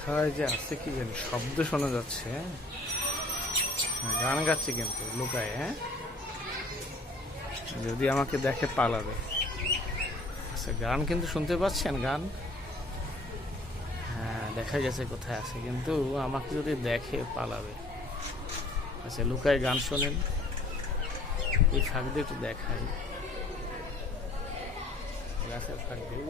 কোথায় যে আছে কি জানি, শব্দ শোনা যাচ্ছে। গান গাচ্ছে কিন্তু লুকায়। হ্যাঁ, যদি আমাকে দেখে পালাবে। আচ্ছা, গান কিন্তু শুনতে পাচ্ছেন, গান। হ্যাঁ, দেখা গেছে কোথায় আছে, কিন্তু আমাকে যদি দেখে পালাবে। আচ্ছা, লুকায় গান শোনেন, এই ফাঁক দিয়ে একটু দেখাই। গাছের ফাঁক দিয়ে